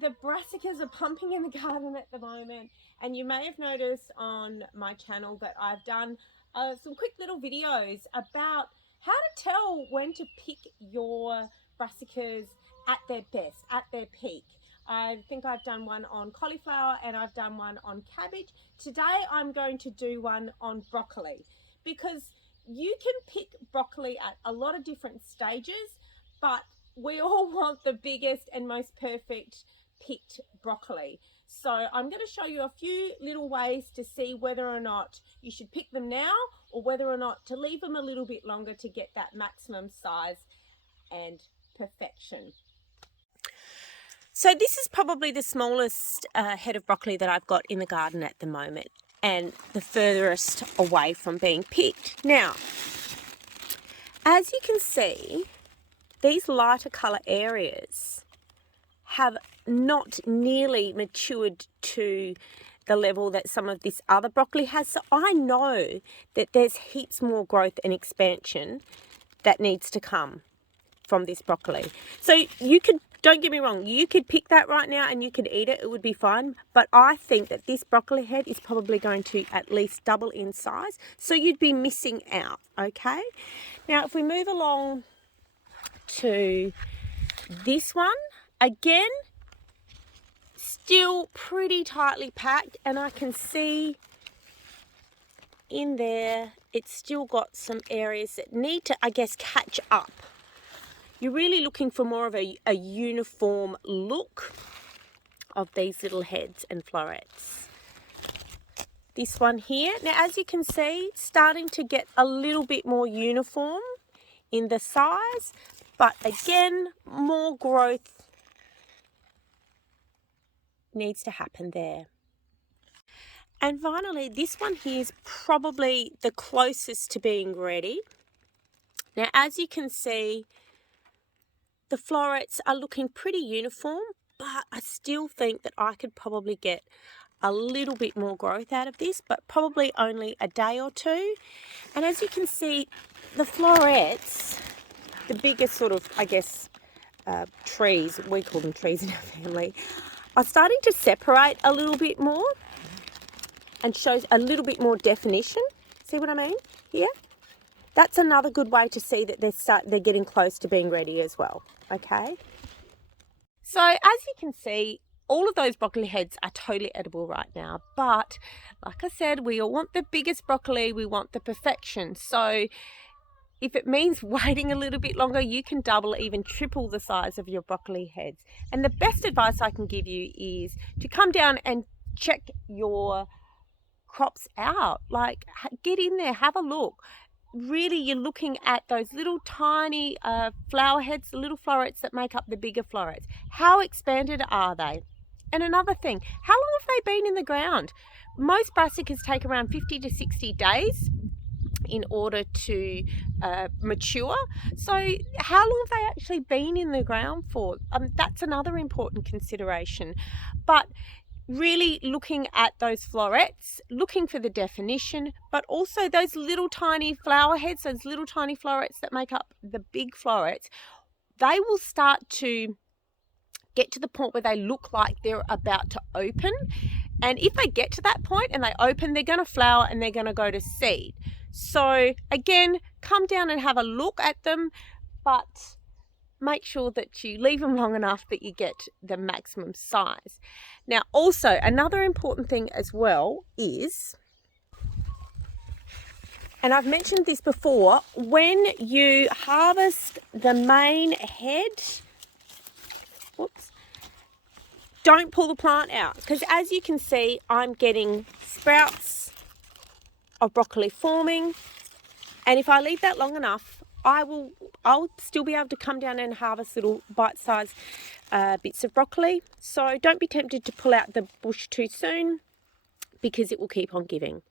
the brassicas are pumping in the garden at the moment, and you may have noticed on my channel that I've done some quick little videos about how to tell when to pick your brassicas at their best, at their peak. I think I've done one on cauliflower and I've done one on cabbage. Today I'm going to do one on broccoli, because you can pick broccoli at a lot of different stages, but we all want the biggest and most perfect picked broccoli. So I'm going to show you a few little ways to see whether or not you should pick them now, or whether or not to leave them a little bit longer to get that maximum size and perfection. So this is probably the smallest head of broccoli that I've got in the garden at the moment, and the furthest away from being picked. Now, as you can see, these lighter colour areas have not nearly matured to the level that some of this other broccoli has. So I know that there's heaps more growth and expansion that needs to come from this broccoli. So you could, don't get me wrong, you could pick that right now and you could eat it, it would be fine. But I think that this broccoli head is probably going to at least double in size. So you'd be missing out, okay? Now, if we move along to this one, again, still pretty tightly packed, and I can see in there it's still got some areas that need to, I guess, catch up. You're really looking for more of a uniform look of these little heads and florets. This one here, now as you can see, starting to get a little bit more uniform in the size, but again, more growth needs to happen there. And finally, this one here is probably the closest to being ready. Now, as you can see, the florets are looking pretty uniform, but I still think that I could probably get a little bit more growth out of this, but probably only a day or two. And as you can see, the florets, the biggest sort of, I guess, trees, we call them trees in our family, are starting to separate a little bit more and shows a little bit more definition. See what I mean here? That's another good way to see that they're getting close to being ready as well, okay? So as you can see, all of those broccoli heads are totally edible right now, but like I said, we all want the biggest broccoli, we want the perfection. So if it means waiting a little bit longer, you can double, even triple the size of your broccoli heads. And the best advice I can give you is to come down and check your crops out. Like, get in there, have a look. Really, you're looking at those little tiny flower heads, the little florets that make up the bigger florets. How expanded are they? And another thing, how long have they been in the ground? Most brassicas take around 50 to 60 days in order to mature. So how long have they actually been in the ground for? That's another important consideration. But really looking at those florets, looking for the definition, but also those little tiny flower heads, those little tiny florets that make up the big florets, they will start to get to the point where they look like they're about to open. And if they get to that point and they open, they're going to flower and they're going to go to seed. So again, come down and have a look at them, but make sure that you leave them long enough that you get the maximum size. Now, also, another important thing as well is, and I've mentioned this before, when you harvest the main head, whoops, don't pull the plant out, because as you can see, I'm getting sprouts of broccoli forming, and if I leave that long enough, I'll still be able to come down and harvest little bite-sized bits of broccoli. So don't be tempted to pull out the bush too soon, because it will keep on giving.